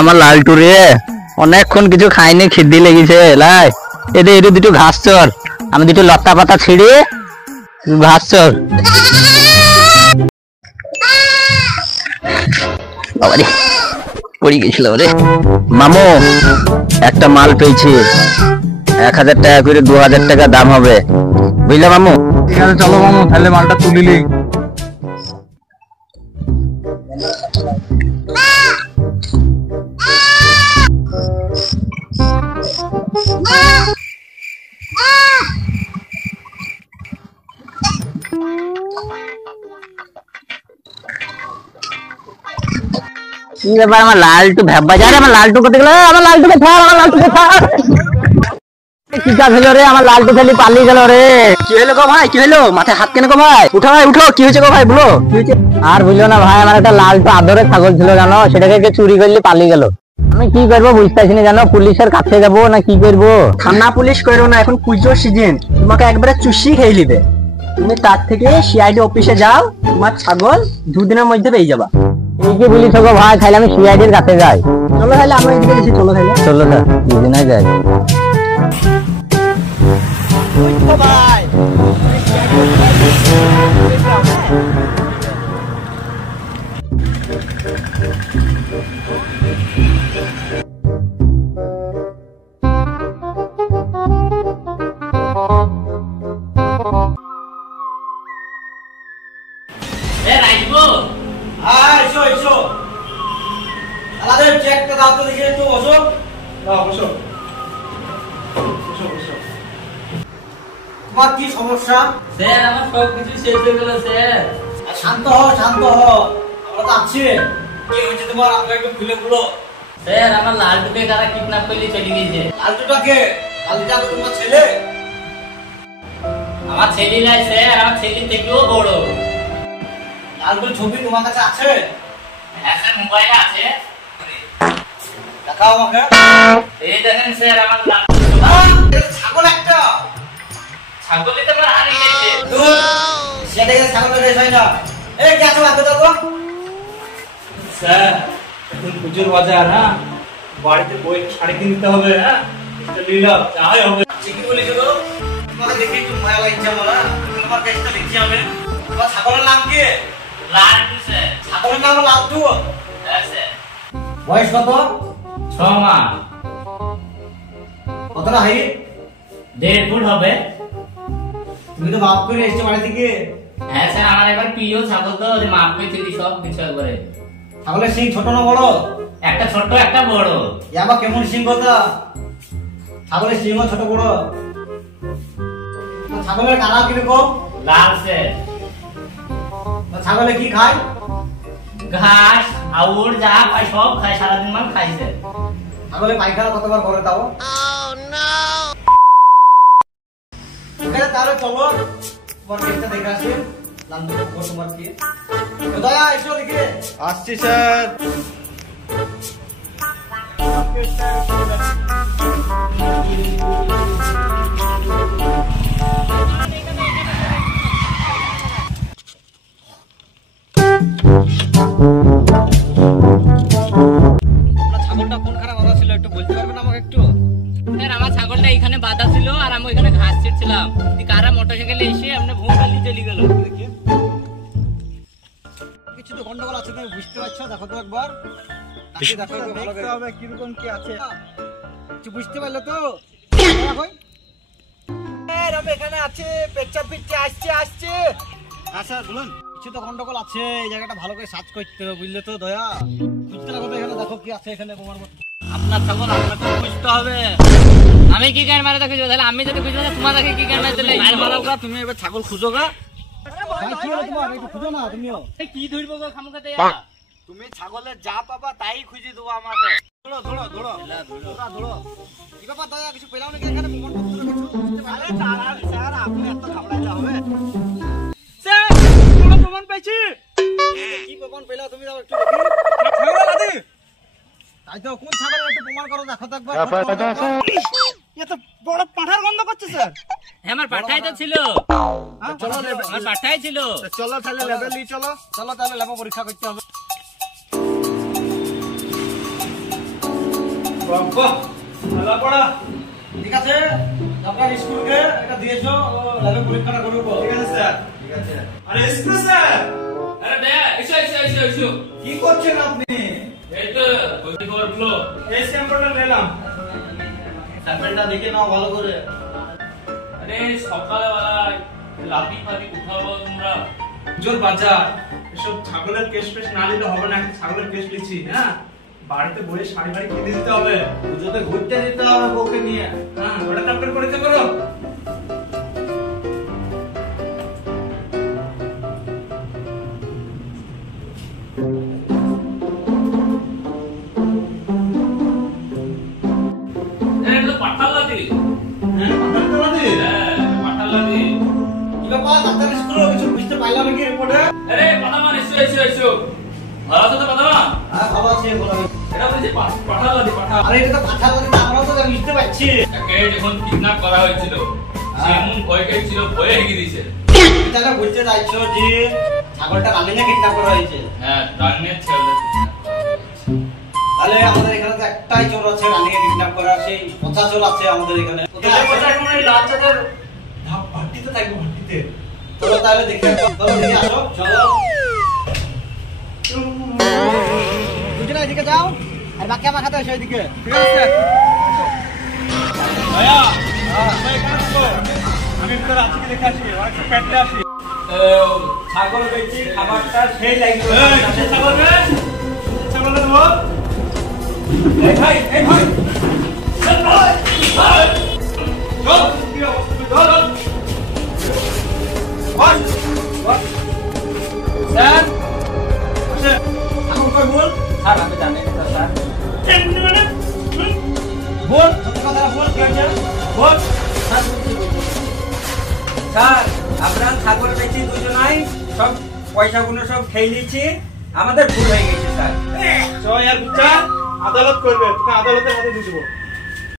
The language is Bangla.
আমার লালটু রে অনেকক্ষণ কিছু খাইনি, খিদি লেগেছে। লাই এদের এদের দুটো ঘাস চর, আমি দুটো লতা পাতা ছিঁড়ে ঘাস চর। বাবারে পড়ে গেছিল রে। মামু একটা মাল পেয়েছি, 1000 টাকা করে 2000 টাকা দাম হবে, বুঝলে মামু? ঠিক আছে চলো মামু, তাহলে মালটা তুলিলি। কি ব্যাপার, আমার লালটু ভ্যাবা যায়, আমার লালটু কোথায় গেল? আমার লালটু কোথায়? আমার লালটু কোথায়? কি কাজ হলো রে? আমার লালটু খালি পালিয়ে গেল রে। কি হলো গো ভাই? কি হলো? মাথায় হাত কেন গো ভাই? উঠো ভাই উঠো, কি হয়েছে গো ভাই বলো, কি হয়েছে? আর বুঝলো না ভাই, আমার একটা লালটু আদরে ছাগল ছিল জানো, সেটাকে কে চুরি করলে পালিয়ে গেল। আমি কি করবো বুঝতেছি না জানো, পুলিশের কাছে যাবো না কি করবো? থানা পুলিশ করো না, এখন পুজোর সিজন, তোমাকে একবারে চুষি খেয়ে নিবে। তুমি তার থেকে সিআইডি অফিসে যাও, তোমার ছাগল 2 দিনের মধ্যে পেয়ে যাবা। এই কি বলিস গো ভাই, খাইলে আমি সিআইডির কাছে যাই। চলো তাহলে আমরা এদিকে গেছি, চলো তাহলে। চলো না, দুদিনে যাই। তোমার কি সমস্যা? স্যার আমার সব কিছু শেষ হয়ে গেল স্যার। শান্ত হও, শান্ত হও, আমরা তো আছি। কি হয়েছে তোমার, আমাকে একটু খুলে বলো। স্যার আমার লালটুকে কারা কিডন্যাপ করে চলে গেছে। লালটুটাকে? লালটুটা তো তোমার ছেলে? আমার ছেলে নাই স্যার, আমার ছেলে থেকেও বড়। লালটুর ছবি তোমার কাছে আছে? হ্যাঁ স্যার, মোবাইলে আছে। দেখাও আমাকে। এই দেখেন স্যার আমার ছাগল একটা। ছাগলই তো আমার হারিয়ে গেছে। সেটাকে ছাগলের রেস হয় না। এই কে আছো, আগে দেখো। স্যার এখন পুজোর বাজার, হ্যাঁ বাড়িতে বই শাড়ি কিনতে হবে, হ্যাঁ নিলাম যাই হবে। ঠিকই বলেছো তো, তোমাকে দেখে একটু মায়া লাগছে আমার। তোমার কাজটা দেখছি আমি। তোমার ছাগলের নাম কি? লালটু স্যার। ছাগলের নাম লালটু? হ্যাঁ স্যার। বয়স কত? 6 মাস। কতটা হাইট? 1.5 ফুট হবে। তুমি তো বাপ করে এসছো বাড়ি থেকে। হ্যাঁ স্যার, আমার এবার প্রিয় ছাগল তো, মাপ পেয়েছি সব কিছু একবারে। ছাগলের সিং ছোট না বড়? একটা ছোট একটা বড়। আবার কেমন সিং কথা? ছাগলের সিংহ ছোট বড়? ছাগলের কালার কিরকম? লাল স্যার। ছাগলে কি খায়? ঘাস আউর যা খায় সব খায়, সারাদিন মান খাই স্যার। ছাগলে পায়খানা কতবার করে তাও? তাহলে চলো তোমার কেসটা দেখে আসি। নাম তোমার কি? দয়া এসো দেখে। আসছি স্যার। ছাগলটা কোনখানে বাঁধা ছিল একটু বলতে পারবেন আমাকে একটু? স্যার আমার ছাগলটা এখানে বাঁধা ছিল আর আমি ওইখানে ঘাস ছিঁড়ছিলাম, কারা মোটরসাইকেলে এসে আপনি ভুল গালি চলে গেল। কিছু তো গন্ডগোল আছে, তুমি বুঝতে পারছো? দেখো তো একবার, দেখতে হবে কিরকম কি আছে। কিছু বুঝতে পারলে তো? আমি এখানে আছি, পেচ্চা পিচ্চা আসছে আসছে। হ্যাঁ স্যার বলুন। কিছু তো গন্ডগোল আছে, এই জায়গাটা ভালো করে সার্চ করতে হবে, বুঝলে তো দয়া? বুঝতে লাগবে তো, এখানে দেখো কি আছে এখানে তোমার মতো। আপনার ছাগল আপনাকে বুঝতে হবে। আমি কি গান মারা দেখেছি, তাহলে আমি যদি বুঝতে তোমাদেরকে কি গান মারতে লাগে? তুমি এবার ছাগল খুঁজো গা। কি হলো তোমার? একটু খুঁজো না তুমিও। কি ধরবো গো খামুখাতে? তুমি ছাগলের যা পাবা তাই খুঁজে দেবো আমাকে। ধরো ধরো ধরো ধরো। কি ব্যাপার দয়া, কিছু পেলাম নাকি এখানে? স্যার আপনি এত ঘাবড়াইতে হবে? স্যার কোনো প্রমাণ পাইছি। কি প্রমাণ পেলা তুমি? দাও একটু দেখি। তাই তো, কোন ছাগলের একটু প্রমাণ করো, দেখো তো একবার। এত বড় পাঁঠার গন্ধ করছে স্যার। আমার পাঠাই তো ছিল। চলো আমার পাঠাই ছিল। চলো তাহলে লেভেল নিয়ে চলো। চলো তাহলে লেভেল পরীক্ষা করতে হবে। বাবা ভালো পড়া ঠিক আছে আপনার স্কুলকে এটা দিয়েছো ল্যাবে পরীক্ষাটা করব ঠিক আছে স্যার ঠিক আছে আরে এসো স্যার আরে দে এসো কি করছেন আপনি এই তো বসে করলো এই স্যাম্পলটা নিলাম স্যাম্পলটা দেখে নাও ভালো করে আরে সকালবেলায় লাফি ফাফি উঠাবো তোমরা জোর বাজার এসব ছাগলের কেশ পেশ না নিলে হবে না ছাগলের কেশ লিখছি হ্যাঁ বাড়িতে বসে শাড়ি বাড়ি কিনে দিতে হবে পুজোতে ঘুরতে যেতে হবে বউকে নিয়ে হ্যাঁ ওটা তারপর পরীক্ষা করো এই তো পাঠাল লাদি হ্যাঁ পাঠাতে পারি পাঠাল লাদি কি ব্যাপার আপনার স্কুলে কিছু বুঝতে পারলাম কি রিপোর্টে আরে পাঠামান এসো ভালো আছো তো পাঠামান হ্যাঁ ভালো আছে বলো এটা বলছি পাঠাল লাদি পাঠাল আরে এটা তো কথা বলি আমরাও তো বুঝতে পারছি তাকে যখন কিডন্যাপ করা হয়েছিল সে এমন ভয় পেয়েছিল ভয়ে হেগে দিয়েছে তাহলে বুঝতে চাইছো যে ছাগলটা রানিং এ কিডন্যাপ করা হয়েছে হ্যাঁ রান্নের ছেলে তাহলে আমাদের এখানে তো একটাই চোর আছে রানিং এ কিডন্যাপ করা সেই পচা চোর আছে আমাদের এখানে এখন এই লাল চাদর ভাটিতে থাকবো ভাটিতে চলো তাহলে দেখি আসো চলো দুজনে এদিকে যাও আর বাকি আমার হাতে এসে এদিকে ঠিক আছে স্যার ভাইয়া তুমি এখানে থাকো আমি ভিতরে আছি কি দেখে আসি আর একটু পেটে আসি ছাগল বেচি খাবারটা সেই লাগবে ছাগল রে ছাগল দেবো এই ভাই চল কি অবস্থা চল স্যার এখন কই বল স্যার আমি জানি না স্যার বল সত্যি কথা বল কি হয়েছে বল স্যার আমরা ছাগল বেচি দুজনাই সব পয়সাগুলো সব খেয়ে নিয়েছি আমাদের ভুল হয়ে গেছে স্যার চল यार বুঝছা আদালত করবে তোকে আদালতের হাতে দিয়ে দেবো